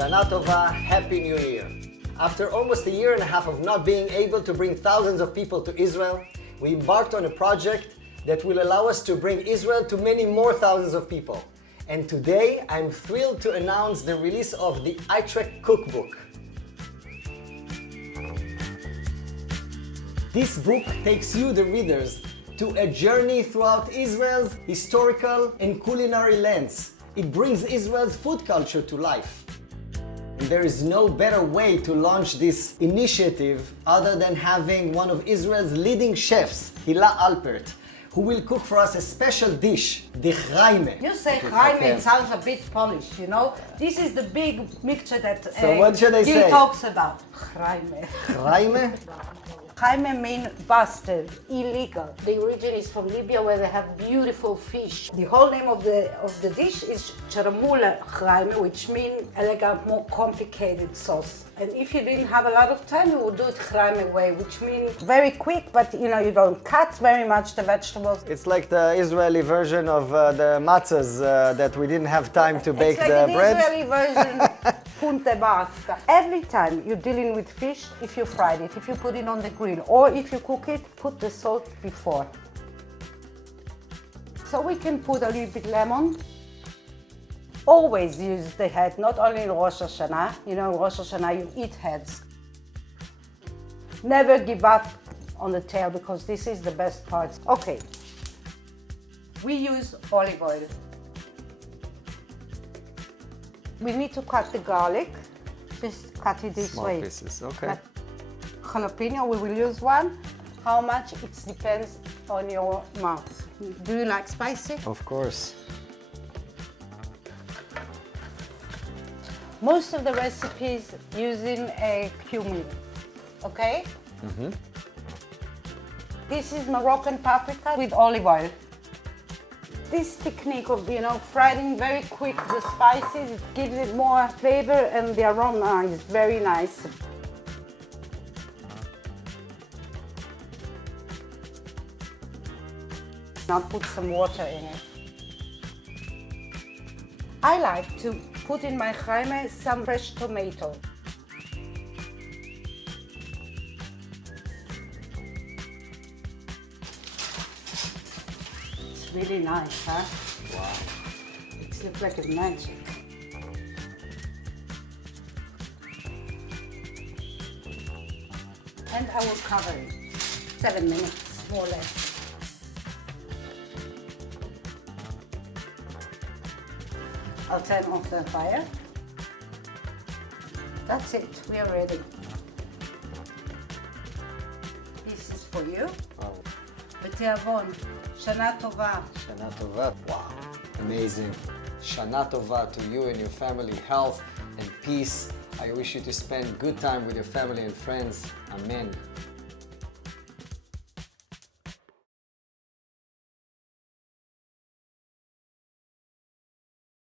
Shana Tova, Happy New Year. After almost a year and a half of not being able to bring thousands of people to Israel, we embarked on a project that will allow us to bring Israel to many more thousands of people. And today, I'm thrilled to announce the release of the itrek Cookbook. This book takes you, the readers, to a journey throughout Israel's historical and culinary lands. It brings Israel's food culture to life. And there is no better way to launch this initiative other than having one of Israel's leading chefs, Hila Alpert, who will cook for us a special dish, the Chraime. You say Chraime, it sounds a bit Polish, you know? This is the big mixture that So what should I Gil say? talks about. Chraime. Chraime? Chraime means bastard, illegal. The origin is from Libya, where they have beautiful fish. The whole name of the dish is Chraime, which means elegant, more complicated sauce. And if you didn't have a lot of time, you would do it Chraime way, which means very quick, but you know, you don't cut very much the vegetables. It's like the Israeli version of the matzahs that we didn't have time to bake It's like the an bread. Israeli version, punte basta. Every time you're dealing with fish, if you fried it, if you put it on the grill, or if you cook it, put the salt before. So we can put a little bit lemon. Always use the head, not only in Rosh Hashanah. You know, Rosh Hashanah you eat heads. Never give up on the tail, because this is the best part. Okay, we use olive oil. We need to cut the garlic. Just cut it this Small way. pieces, okay. Cut. Jalapeno, we will use one. How much? It depends on your mouth. Do you like spicy? Of course. Most of the recipes using a cumin, okay? This is Moroccan paprika with olive oil. This technique of, you know, frying very quick the spices, it gives it more flavor, and the aroma is very nice. Now put some water in it. I like to put in my Chraime some fresh tomato. It's really nice, huh? Wow. It looks like it's magic. And I will cover it. 7 minutes, more or less. I'll turn off the fire. That's it, we are ready. This is for you. Wow. בתיאבון, שנה טובה. Shana Tova. Wow. Amazing. Shana Tova to you and your family, health and peace. I wish you to spend good time with your family and friends. Amen.